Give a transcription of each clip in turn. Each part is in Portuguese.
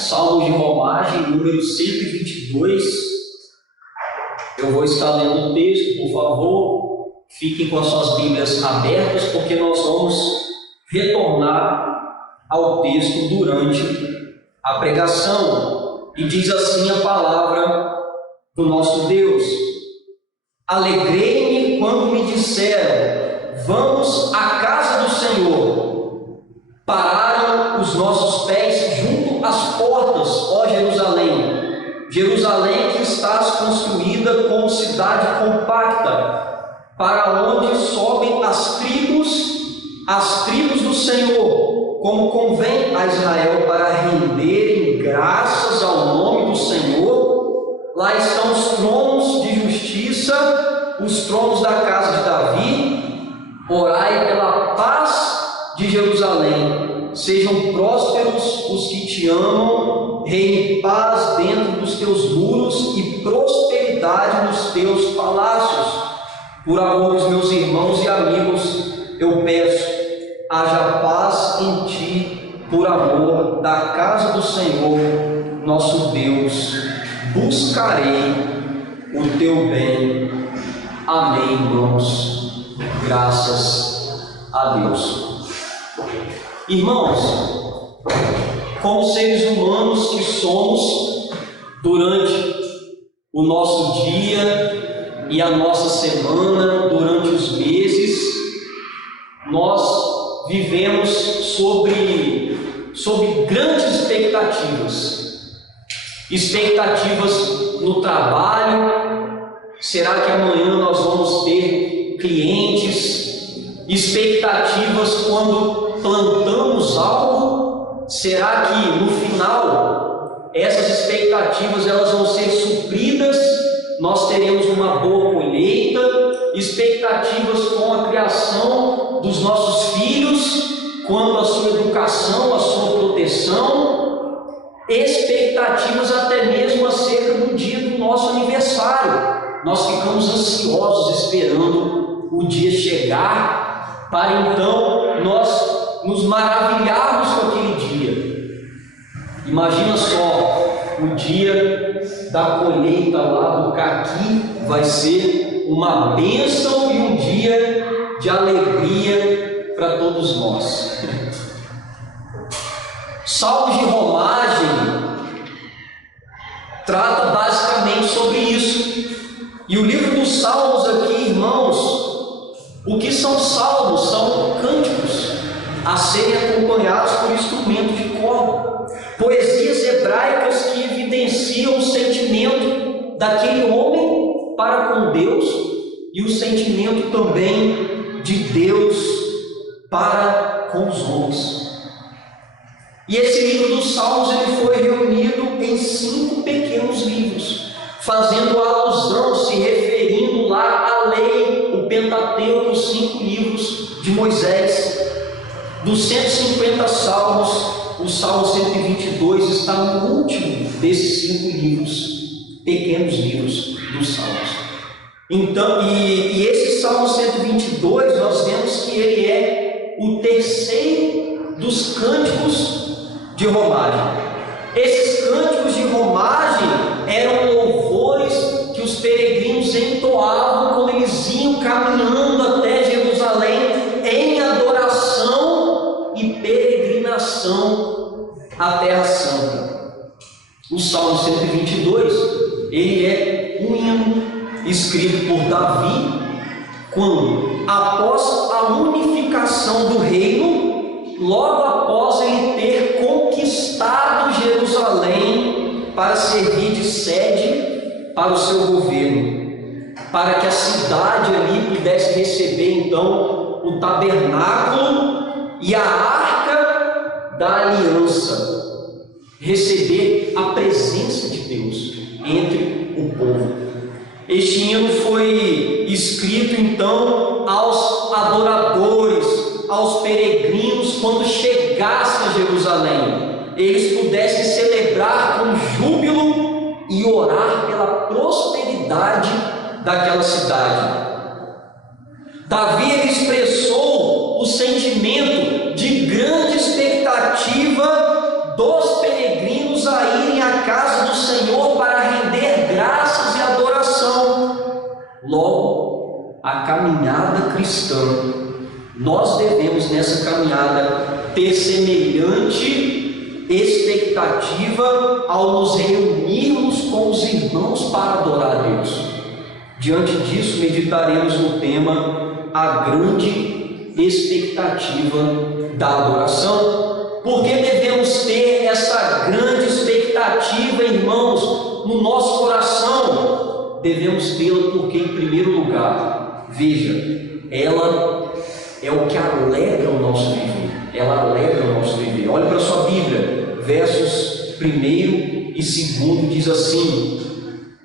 Salmo de Romagem, número 122. Eu vou estar lendo o texto, por favor. Fiquem com as suas Bíblias abertas, porque nós vamos retornar ao texto durante a pregação. E diz assim a palavra do nosso Deus: Alegrei-me quando me disseram, vamos à casa do Senhor. Pararam os nossos pés junto às portas, ó Jerusalém. Jerusalém que estás construída como cidade compacta, para onde sobem as tribos do Senhor, como convém a Israel, para renderem graças ao nome do Senhor. Lá estão os tronos de justiça, os tronos da casa de Davi. Orai pela paz de Jerusalém. Sejam prósperos os que te amam, reine paz dentro dos teus muros e prosperidade nos teus palácios. Por amor dos meus irmãos e amigos, eu peço, haja paz em ti, por amor da casa do Senhor, nosso Deus. Buscarei o teu bem. Amém, irmãos. Graças a Deus. Irmãos, como seres humanos que somos, durante o nosso dia e a nossa semana, durante os meses, nós vivemos sobre grandes expectativas no trabalho. Será que amanhã nós vamos ter clientes? Expectativas quando plantamos algo. Será que no final essas expectativas elas vão ser supridas? Nós teremos uma boa colheita. Expectativas com a criação dos nossos filhos, quanto à sua educação, à sua proteção. Expectativas até mesmo acerca do dia do nosso aniversário. Nós ficamos ansiosos esperando o dia chegar, para então nós nos maravilharmos com aquele dia. Imagina só, o dia da colheita lá do caqui vai ser uma bênção e um dia de alegria para todos nós. Salmos de Romagem trata basicamente sobre isso. E o livro dos Salmos aqui, irmãos, o que são salmos? São cânticos a serem acompanhados por instrumento de corda, poesias hebraicas que evidenciam o sentimento daquele homem para com Deus e o sentimento também de Deus para com os homens. E esse livro dos Salmos ele foi reunido em 5 pequenos livros, fazendo alusão, se referindo lá à lei, o Pentateuco, os 5 livros de Moisés. Dos 150 salmos, o Salmo 122 está no último desses 5 livros, pequenos livros dos Salmos. Então, e esse Salmo 122, nós vemos que ele é o terceiro dos cânticos de romagem. Esses cânticos de romagem eram louvores que os peregrinos entoavam quando eles iam caminhando até Jerusalém em adoração e peregrinação à Terra Santa. O Salmo 122, ele é um hino escrito por Davi, quando, após a unificação do reino, logo após ele ter conquistado Jerusalém para servir de sede para o seu governo, para que a cidade ali pudesse receber então o tabernáculo e a arca da aliança, receber a presença de Deus entre o povo. Este hino foi escrito então aos adoradores, aos peregrinos, quando chegassem a Jerusalém, eles pudessem celebrar com júbilo e orar pela prosperidade daquela cidade. Davi ele expressou o sentimento de grande expectativa dos peregrinos a a caminhada cristã, nós devemos nessa caminhada ter semelhante expectativa ao nos reunirmos com os irmãos para adorar a Deus. Diante disso, meditaremos no tema a grande expectativa da adoração. Por que devemos ter essa grande expectativa, irmãos, no nosso coração? Devemos tê-la porque, em primeiro lugar, veja, ela é o que alegra o nosso viver. Ela alegra o nosso viver. Olhe para a sua Bíblia, versos 1 e 2 diz assim: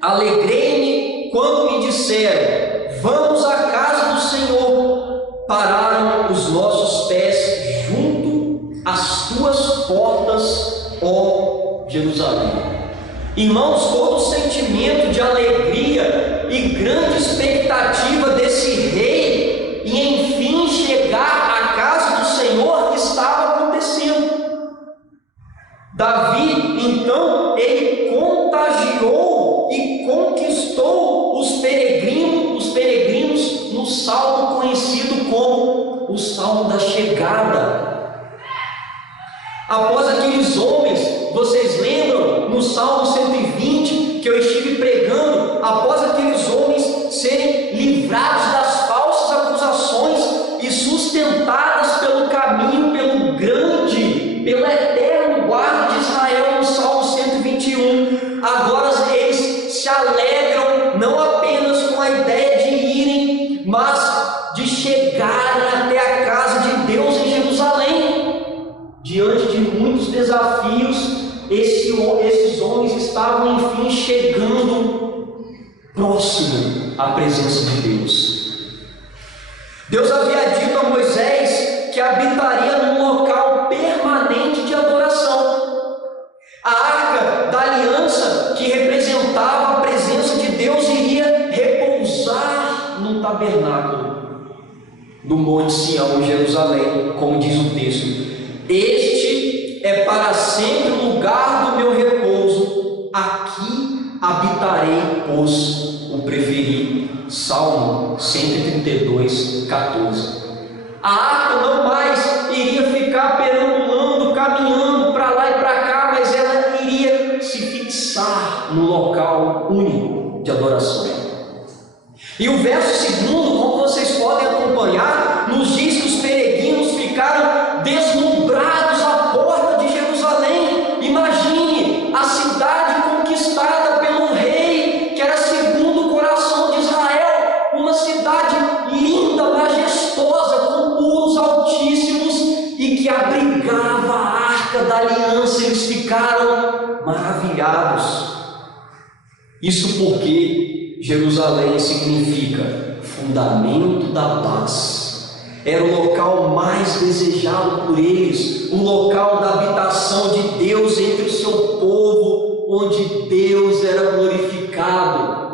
alegrei-me quando me disseram, vamos à casa do Senhor. Pararam os nossos pés junto às tuas portas, ó Jerusalém. Irmãos, todo o sentimento de alegria e grande expectativa desse rei em enfim chegar à casa do Senhor estava acontecendo. Davi, então, ele contagiou e conquistou os peregrinos no salmo conhecido como o Salmo da Chegada. Após aqueles homens, vocês lembram no Salmo 120 que eu estive pregando, após aqueles homens serem livrados das falsas acusações e sustentadas pelo caminho, pelo grande, pelo eterno guarda de Israel, no Salmo 121, agora eles se alegram não apenas com a ideia de irem, mas de chegarem até a casa de Deus em Jerusalém. Diante de muitos desafios, esses homens estavam enfim chegando próximo à presença de Deus. Deus havia dito a Moisés que habitaria num local permanente de adoração. A arca da aliança, que representava a presença de Deus, iria repousar no tabernáculo do Monte Sião, em Jerusalém, como diz o texto. Este é para sempre o lugar do meu repouso, aqui habitarei, pois o preferi. Salmo 132, 14. A arca não mais iria ficar perambulando, caminhando para lá e para cá, mas ela iria se fixar no local único de adoração. E o verso 2, como vocês podem acompanhar, nos diz que os peregrinos ficaram deslumbrados à porta de Jerusalém. Imagine a cidade conquistada pelo rei, que era segundo o coração de Israel, uma cidade linda, majestosa, com muros altíssimos e que abrigava a arca da aliança. Eles ficaram maravilhados. Isso porque Jerusalém significa fundamento da paz. Era o local mais desejado por eles, o local da habitação de Deus entre o seu povo, onde Deus era glorificado.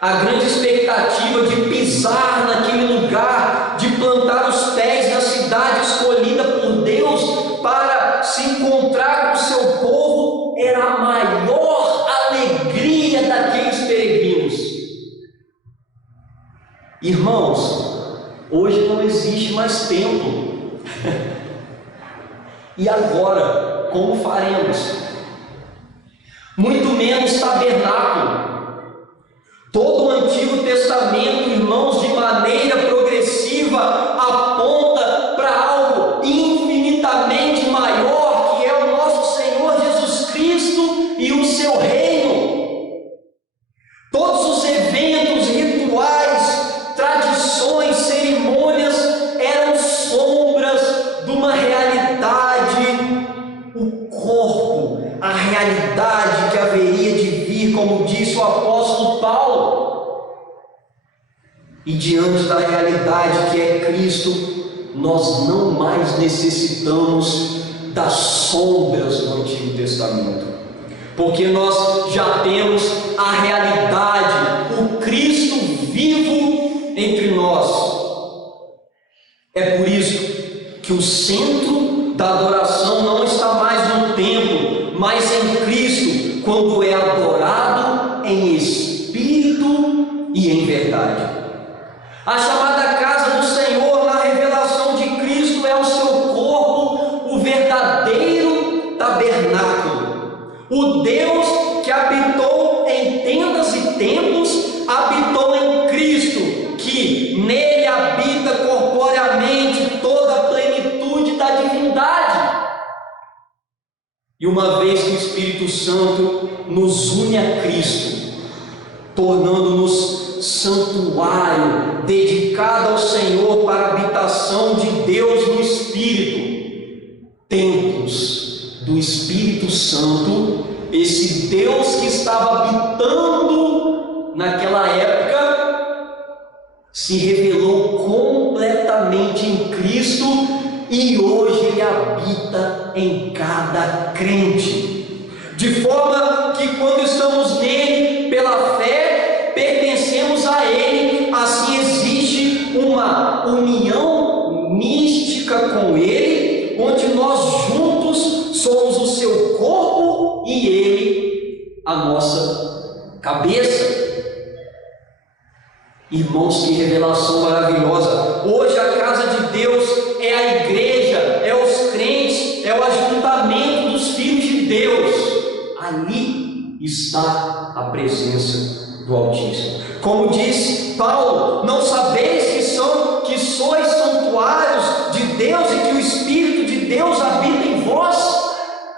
A grande expectativa de pisar naquele lugar, de plantar os pés na cidade escolhida por Deus para se encontrar com o seu povo, era a maior alegria daqueles peregrinos. Irmãos, hoje não existe mais templo. E agora, como faremos? Muito menos tabernáculo. Todo o Antigo Testamento, irmãos, de maneira progressiva, aponta para algo infinitamente maior, que é o nosso Senhor Jesus Cristo e o seu reino. Todos os eventos, rituais, tradições, cerimônias eram sombras de uma realidade, o corpo, a realidade que haveria de vir, como disse o apóstolo Paulo. E diante da realidade que é Cristo, nós não mais necessitamos das sombras do Antigo Testamento, porque nós já temos a realidade, o Cristo vivo entre nós. É por isso que o centro da adoração não está mais no templo, mas em Cristo, quando é adorado em espírito e em verdade. A chamada casa do Senhor na revelação de Cristo é o seu corpo, o verdadeiro tabernáculo. O Deus que habitou em tendas e templos, habitou em Cristo, que nele habita corporeamente toda a plenitude da divindade. E uma vez que o Espírito Santo nos une a Cristo, tornando-nos santuário dedicado ao Senhor para a habitação de Deus no Espírito, templos do Espírito Santo, esse Deus que estava habitando naquela época se revelou completamente em Cristo e hoje Ele habita em cada crente, de forma que quando estamos nele pela fé, pertencemos a Ele. Assim existe uma união mística com Ele, onde nós juntos somos o seu corpo e Ele a nossa cabeça. Irmãos, que revelação maravilhosa! Hoje a casa de Deus é a igreja, é os crentes, é o ajuntamento dos filhos de Deus. Ali está a presença do Altíssimo. Como disse Paulo: não sabeis que sois santuários de Deus e que o Espírito de Deus habita em vós?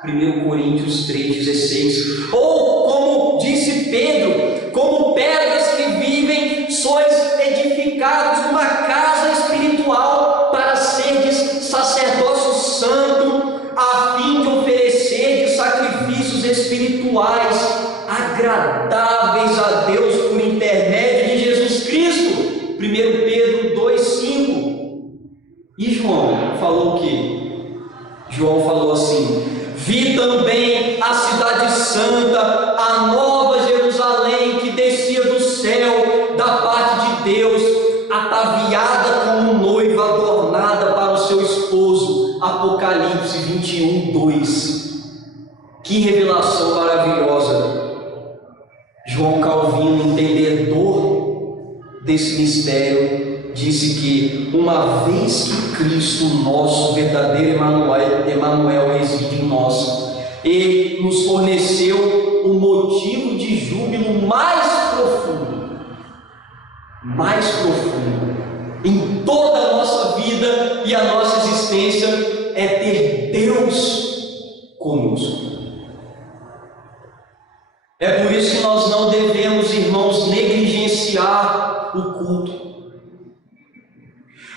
1 Coríntios 3,16. Ou como disse Pedro: como pedras que vivem, sois edificados uma casa espiritual para serdes sacerdócio santo, a fim de oferecer sacrifícios espirituais agradáveis a Deus por intermédio de Jesus Cristo. 1 Pedro 2,5. E João falou o quê? João falou assim: vi também a cidade santa, a nova Jerusalém, que descia do céu da parte de Deus, ataviada como noiva adornada para o seu esposo. Apocalipse 21:2. Que revelação maravilhosa! João Calvino, entendedor desse mistério, disse que uma vez que Cristo, nosso verdadeiro Emanuel, reside em nós, Ele nos forneceu o motivo de júbilo mais profundo em toda a nossa vida e a nossa existência, é ter Deus conosco. É por isso que nós não devemos, irmãos, negligenciar o culto,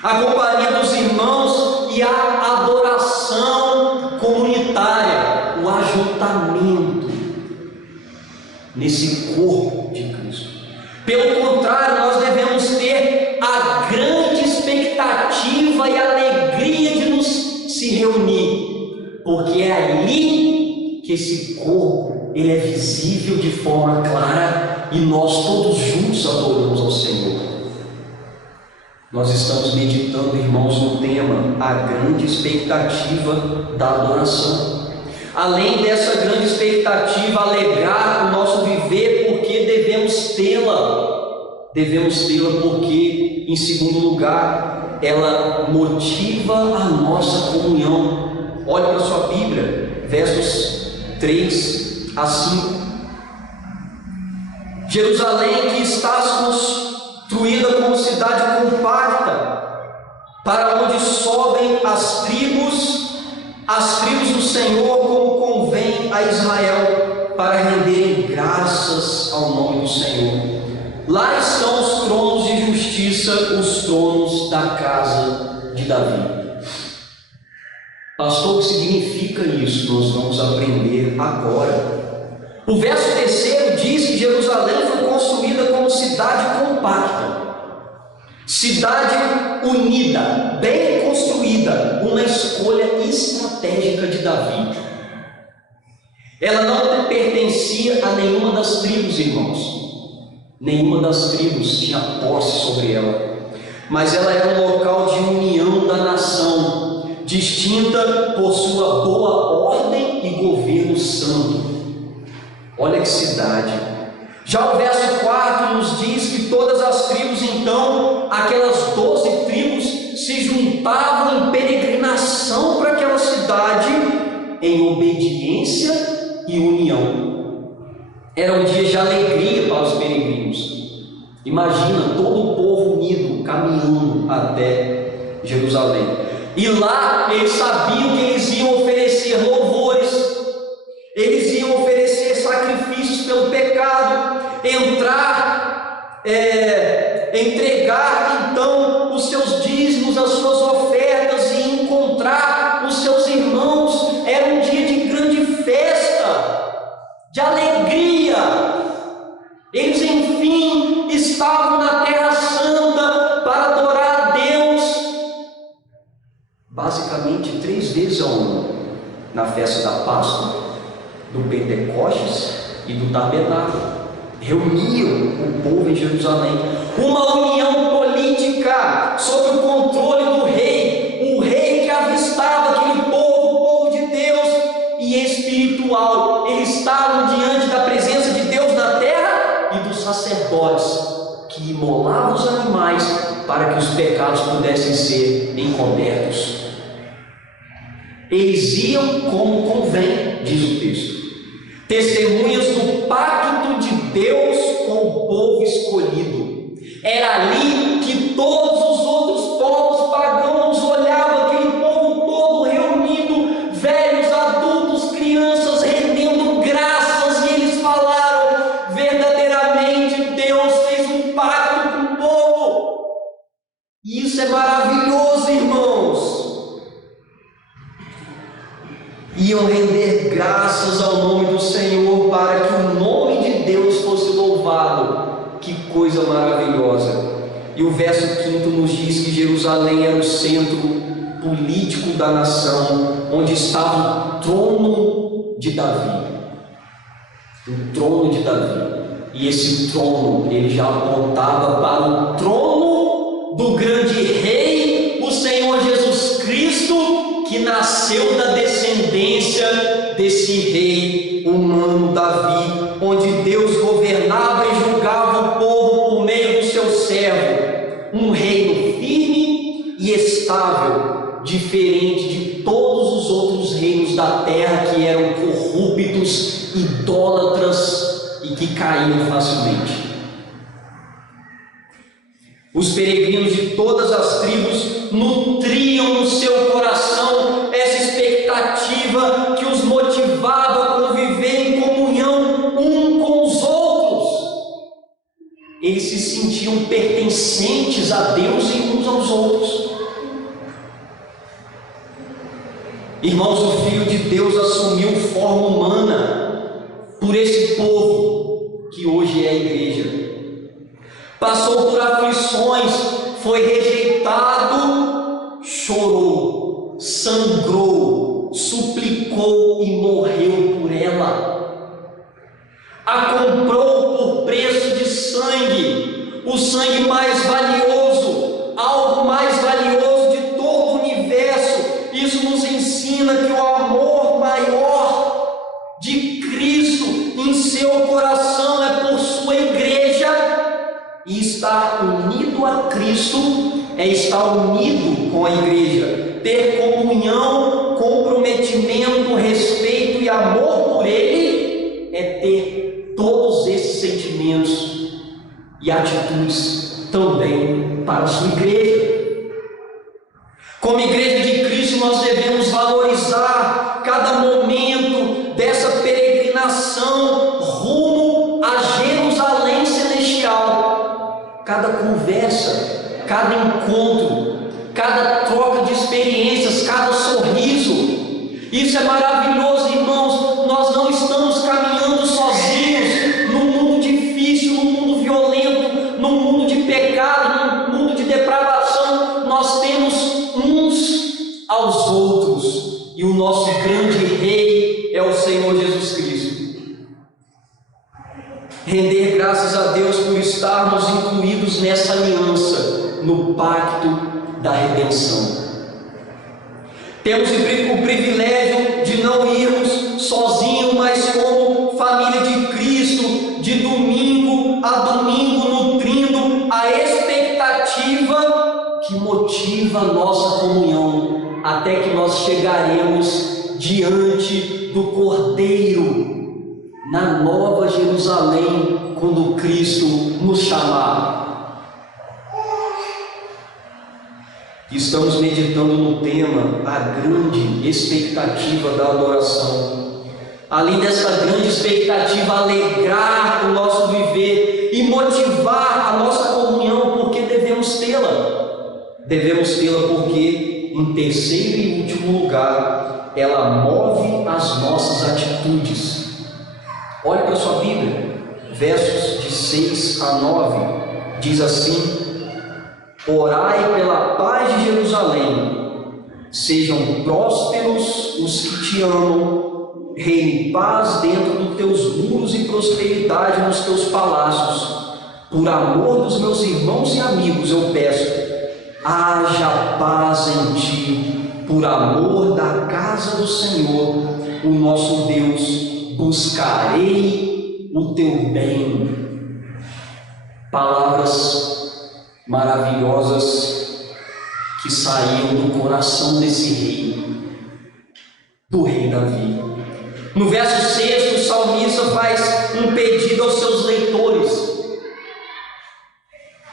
a companhia dos irmãos e a adoração comunitária, o ajuntamento nesse corpo de Cristo. Pelo contrário, nós devemos ter a grande expectativa e alegria de nos se reunir, porque é ali que esse corpo ele é visível de forma clara e nós todos juntos adoramos ao Senhor. Nós estamos meditando, irmãos, no tema a grande expectativa da adoração. Além dessa grande expectativa, alegrar o nosso viver, porque devemos tê-la. Devemos tê-la porque, em segundo lugar, ela motiva a nossa comunhão. Olhe para a sua Bíblia, versos 3 a 5. Jerusalém, que estás construída como cidade compacta, para onde sobem as tribos do Senhor, como convém a Israel, para renderem graças ao nome do Senhor. Lá estão os tronos de justiça, os tronos da casa de Davi. Pastor, o que significa isso? Nós vamos aprender agora. O verso 3 diz que Jerusalém foi construída como cidade compacta, cidade unida, bem construída, uma escolha estratégica de Davi. Ela não pertencia a nenhuma das tribos, irmãos. Nenhuma das tribos tinha posse sobre ela, mas ela era um local de união da nação, distinta por sua boa ordem e governo santo. Olha que cidade! Já o verso 4 nos diz que todas as tribos, então, aquelas 12 tribos, se juntavam em peregrinação para aquela cidade, em obediência e união. Era um dia de alegria para os peregrinos. Imagina todo o povo unido, caminhando até Jerusalém. E lá eles sabiam que eles iam oferecer louvores, eles iam oferecer sacrifícios pelo pecado, entregar então os seus dízimos, as suas ofertas e encontrar os seus irmãos. Era um dia de grande festa, de alegria. Eles enfim estavam na Terra Santa para adorar a Deus, basicamente 3 vezes ao ano, na festa da Páscoa, do Pentecostes e do Tabernáculo. Reuniam o povo em Jerusalém, uma união política sob o controle do rei, o rei que avistava aquele povo, o povo de Deus, e espiritual. Eles estavam diante da presença de Deus na terra e dos sacerdotes que imolavam os animais para que os pecados pudessem ser encobertos. Eles iam como convém, diz o texto, testemunhas do pacto de Deus com o povo escolhido. Era ali que todos os outros povos pagãos olhavam aquele povo todo reunido, velhos, adultos, crianças, rendendo graças, e eles falaram: verdadeiramente Deus fez um pacto com o povo. E isso é maravilhoso, irmãos. Iam render graças ao nome do Senhor para que o nome de Deus fosse louvado. Que coisa maravilhosa! E o verso 5 nos diz que Jerusalém era o centro político da nação, onde estava o trono de Davi. O trono de Davi. E esse trono, ele já apontava para o trono do grande rei, o Senhor Jesus Cristo, que nasceu da descendência desse rei humano Davi, onde Deus governava e julgava o povo por meio do seu servo, um reino firme e estável, diferente de todos os outros reinos da terra que eram corruptos, idólatras e que caíam facilmente. Os peregrinos de todas as tribos nutriam no seu coração essa expectativa que os motivava a conviver em comunhão um com os outros. Eles se sentiam pertencentes a Deus e uns aos outros. Irmãos, o Filho de Deus assumiu forma humana por esse povo que hoje é a igreja. Passou por aflições, foi rejeitado, chorou, sangrou, suplicou e morreu por ela. A comprou por preço de sangue, o sangue mais valioso, algo mais valioso de todo o universo. Isso nos ensina que o amor maior de Cristo em seu coração é por sua igreja. E estar unido a Cristo é estar unido com a igreja, ter comunhão, comprometimento, respeito e amor por Ele, é ter todos esses sentimentos e atitudes também para a sua igreja. Como igreja de Cristo, nós devemos valorizar cada momento dessa peregrinação rumo a Jerusalém celestial. Cada conversa, cada encontro, cada troca de experiências, cada sorriso. Isso é maravilhoso, irmãos. Nós não estamos caminhando sozinhos num mundo difícil, num mundo violento, num mundo de pecado, num mundo de depravação. Nós temos uns aos outros, e o nosso grande Rei é o Senhor Jesus Cristo. Render graças a Deus por estarmos incluídos nessa aliança, no pacto da redenção. Temos o privilégio de não irmos sozinhos, mas como família de Cristo, de domingo a nossa comunhão, até que nós chegaremos diante do Cordeiro, na Nova Jerusalém, quando Cristo nos chamar. Estamos meditando no tema, a grande expectativa da adoração. Além dessa grande expectativa, alegrar o nosso viver e motivar a nossa comunhão, porque devemos tê-la. Devemos tê-la porque, em terceiro e último lugar, ela move as nossas atitudes. Olhe para a sua Bíblia, versos de 6 a 9, diz assim: orai pela paz de Jerusalém, sejam prósperos os que te amam, reine paz dentro dos teus muros e prosperidade nos teus palácios. Por amor dos meus irmãos e amigos eu peço, haja paz em ti. Por amor da casa do Senhor, o nosso Deus, buscarei o teu bem. Palavras maravilhosas que saíam do coração desse rei, do rei Davi. No verso 6, o salmista faz um pedido aos seus leitores,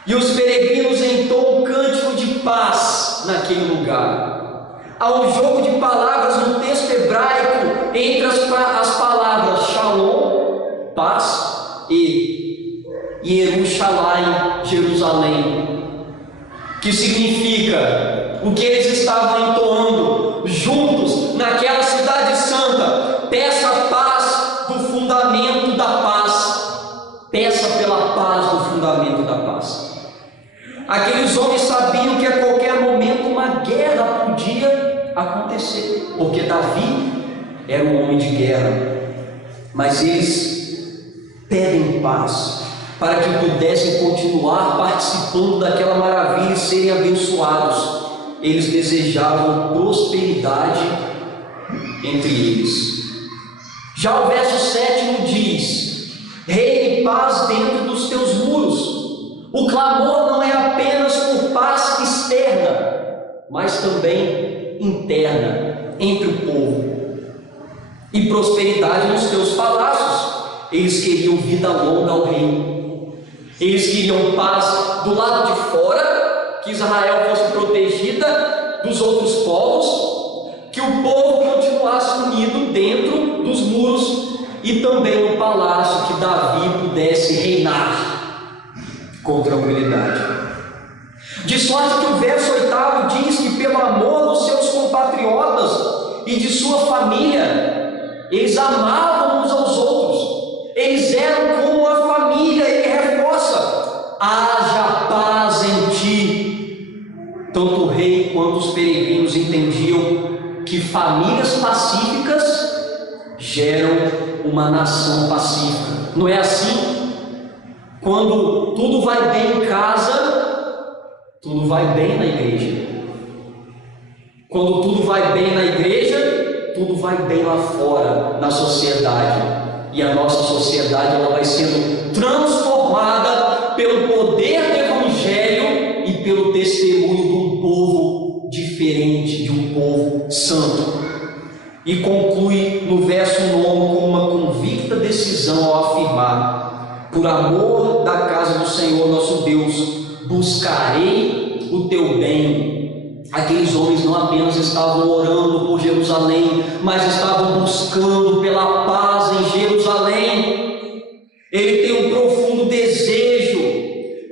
e os peregrinos entoam um cântico de paz naquele lugar. Há um jogo de palavras no texto hebraico entre as palavras shalom, paz, e Yerushalayim, Jerusalém, que significa o que eles estavam entoando juntos naquela cidade santa: peça a paz do fundamento da paz, peça pela paz do fundamento da paz. Aqueles homens sabiam que a qualquer momento uma guerra podia acontecer, porque Davi era um homem de guerra, mas eles pedem paz para que pudessem continuar participando daquela maravilha e serem abençoados. Eles desejavam prosperidade entre eles. Já o verso 7 diz: reine paz dentro dos teus muros. O clamor não é apenas por paz externa, mas também interna entre o povo, e prosperidade nos teus palácios. Eles queriam vida longa ao rei. Eles queriam paz do lado de fora, que Israel fosse protegida dos outros povos, que o povo continuasse unido dentro dos muros, e também no palácio, que Davi pudesse reinar com tranquilidade. De sorte que o verso 8 diz que, pelo amor dos seus compatriotas e de sua família, eles amavam uns aos outros, eles eram como uma família. Ele reforça: haja paz em ti. Tanto o rei quanto os peregrinos entendiam que famílias pacíficas geram uma nação pacífica. Não é assim? Quando tudo vai bem em casa, tudo vai bem na igreja. Quando tudo vai bem na igreja, tudo vai bem lá fora, na sociedade. E a nossa sociedade, ela vai sendo transformada pelo poder do Evangelho e pelo testemunho de um povo diferente, de um povo santo. E conclui no verso 9 com uma convicta decisão ao afirmar: por amor da casa do Senhor nosso Deus, buscarei o teu bem. Aqueles homens não apenas estavam orando por Jerusalém, mas estavam buscando pela paz em Jerusalém. Ele tem um profundo desejo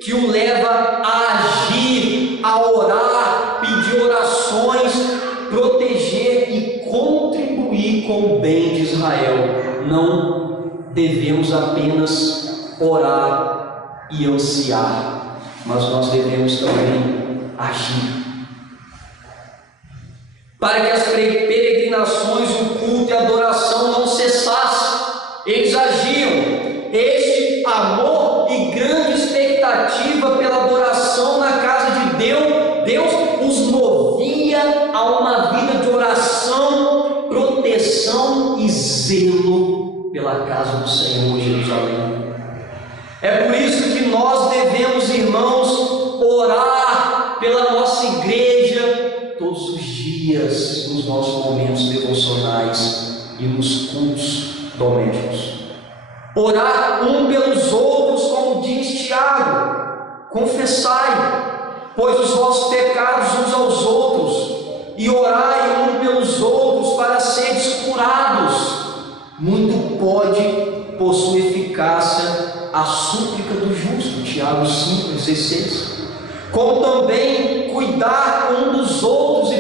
que o leva a agir, a orar, pedir orações, proteger e contribuir com o bem de Israel. Não devemos apenas orar e ansiar, mas nós devemos também agir. Para que as peregrinações, o culto e a adoração não cessassem, eles agiam. Este amor e grande expectativa pela adoração na casa de Deus os movia a uma vida de oração, proteção e zelo pela casa do Senhor em Jerusalém. É por isso que nós devemos, irmãos, orar pela nossa igreja, todos os dias nos nossos momentos devocionais e nos cultos domésticos. Orar um pelos outros, como diz Tiago, confessai, pois, os vossos pecados uns aos outros, e orai um pelos outros para seres curados. Muito pode, por sua eficácia, a súplica do justo, Tiago 5,16. Como também cuidar um dos outros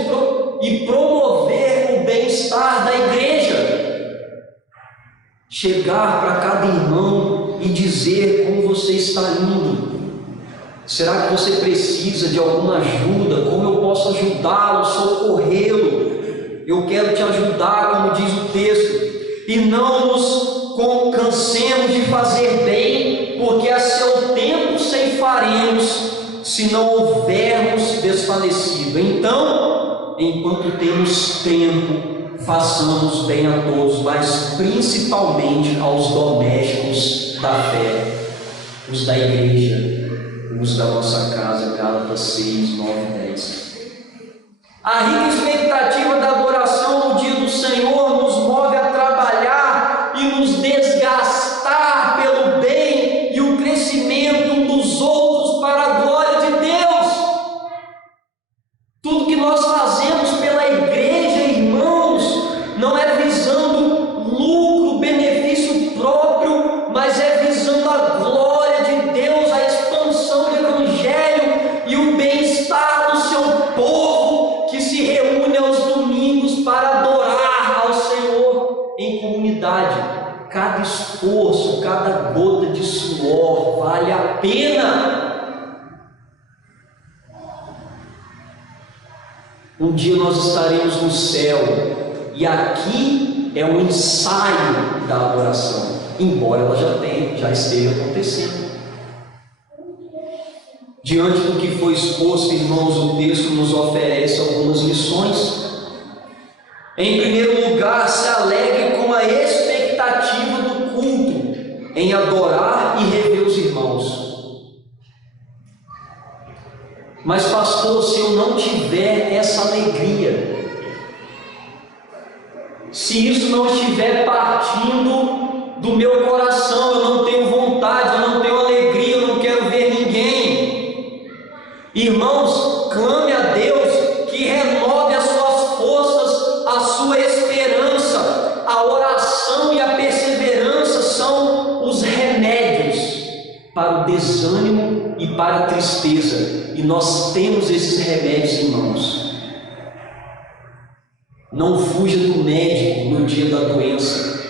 e promover o bem-estar da igreja. Chegar para cada irmão e dizer como você está indo. Será que você precisa de alguma ajuda? Como eu posso ajudá-lo, socorrê-lo? Eu quero te ajudar, como diz o texto. E não nos cansemos de fazer bem, porque a seu tempo ceifaremos, se não houvermos desfalecido. Então, enquanto temos tempo, façamos bem a todos, mas principalmente aos domésticos da fé, os da igreja, os da nossa casa. Gálatas 6, 9 e 10. A rica expectativa da adoração no dia do Senhor nos move a trabalhar e nos desgastar pelo bem e o crescimento um dos outros para a glória de Deus. Tudo que nós fazemos pela igreja, irmãos, não é visando lucro, benefício próprio, mas é visando a glória de Deus, a expansão do Evangelho e o bem-estar do seu povo, que se reúne aos domingos para adorar ao Senhor em comunidade. Cada esforço, cada gota de suor vale a pena. Um dia nós estaremos no céu, e aqui é um ensaio da adoração, embora ela já esteja acontecendo. Diante do que foi exposto, irmãos, o texto nos oferece algumas lições. Em primeiro lugar, se alegre com a expectativa do culto, em adorar e rever os irmãos. Mas, pastor, se eu não tiver essa alegria, se isso não estiver partindo do meu coração, eu não tenho vontade, eu não tenho alegria, eu não quero ver ninguém. Irmãos, clame a Deus que renove as suas forças, a sua esperança. A oração e a perseverança são os remédios para o desânimo e para a tristeza. E nós temos esses remédios, irmãos. Não fuja do médico no dia da doença.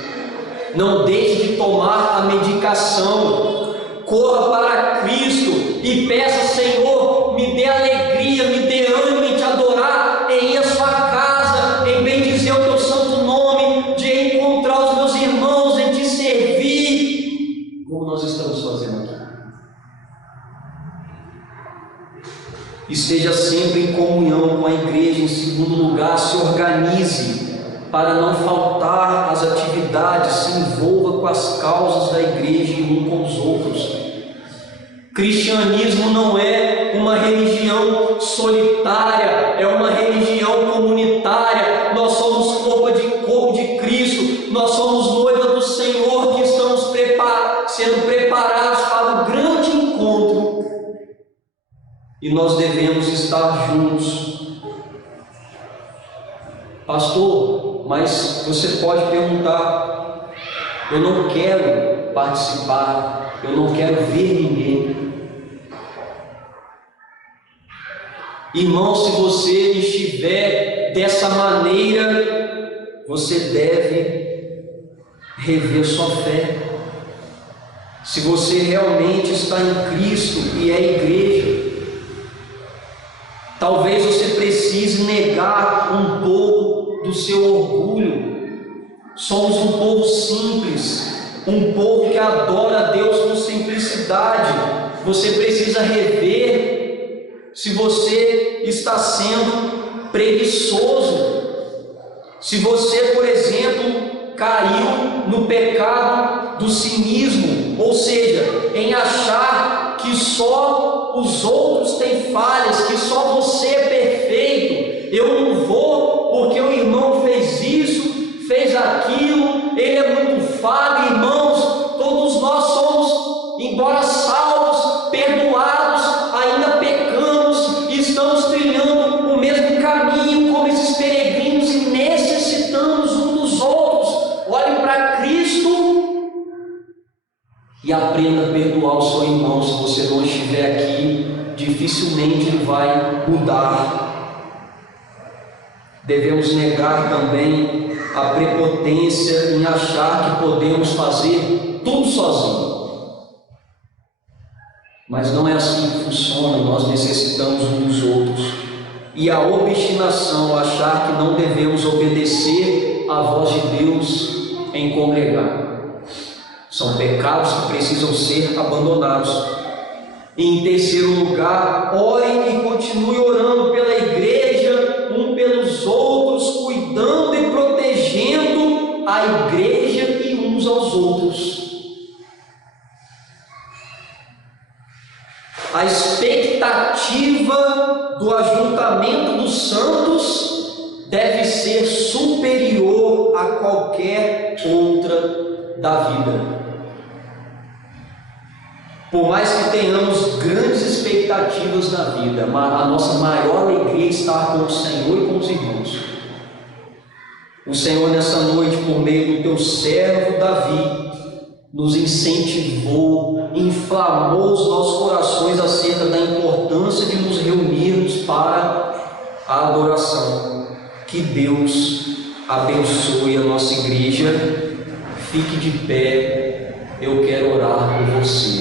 Não deixe de tomar a medicação. Corra para Cristo e peça: Senhor, me dê alegria, me dê ânimo em te adorar, em ir à sua casa, em bendizer o teu santo nome, de encontrar os meus irmãos, em te servir, como nós estamos fazendo aqui. Esteja sempre em comunhão com a igreja. Em segundo lugar, se organize para não faltar às atividades, se envolva com as causas da igreja e um com os outros. Cristianismo não é uma religião solitária, é uma religião comunitária. Nós somos corpo de Cristo, nós somos noiva do Senhor, que estamos sendo preparados para o grande encontro. E nós devemos estar juntos. Pastor, mas você pode perguntar: eu não quero participar, eu não quero ver ninguém. Irmão, se você estiver dessa maneira, você deve rever sua fé. Se você realmente está em Cristo e é igreja, talvez você precise negar um pouco do seu orgulho. Somos um povo simples, um povo que adora a Deus com simplicidade. Você precisa rever se você está sendo preguiçoso. Se você, por exemplo, caiu no pecado do cinismo, ou seja, em achar que só os outros têm falhas, que só você é perfeito, eu não vou porque o irmão fez isso, fez aquilo, ele é muito falho. Irmãos, todos nós somos, embora salvos, perdoados, ainda pecamos e estamos trilhando o mesmo caminho como esses peregrinos e necessitamos um dos outros. Olhe para Cristo e aprenda a perdoar o seu irmão. Se você não estiver aqui, dificilmente ele vai mudar. Devemos negar também a prepotência em achar que podemos fazer tudo sozinhos. Mas não é assim que funciona, nós necessitamos uns dos outros. E a obstinação, achar que não devemos obedecer à voz de Deus em congregar. São pecados que precisam ser abandonados. E em terceiro lugar, ore e continue orando pela igreja, um pelos outros, cuidando e protegendo a igreja e uns aos outros. A expectativa do ajuntamento dos santos deve ser superior a qualquer outra da vida. Por mais que tenhamos grandes expectativas na vida, a nossa maior alegria está com o Senhor e com os irmãos. O Senhor, nessa noite, por meio do teu servo Davi, nos incentivou, inflamou os nossos corações acerca da importância de nos reunirmos para a adoração. Que Deus abençoe a nossa igreja. Fique de pé, eu quero orar por você.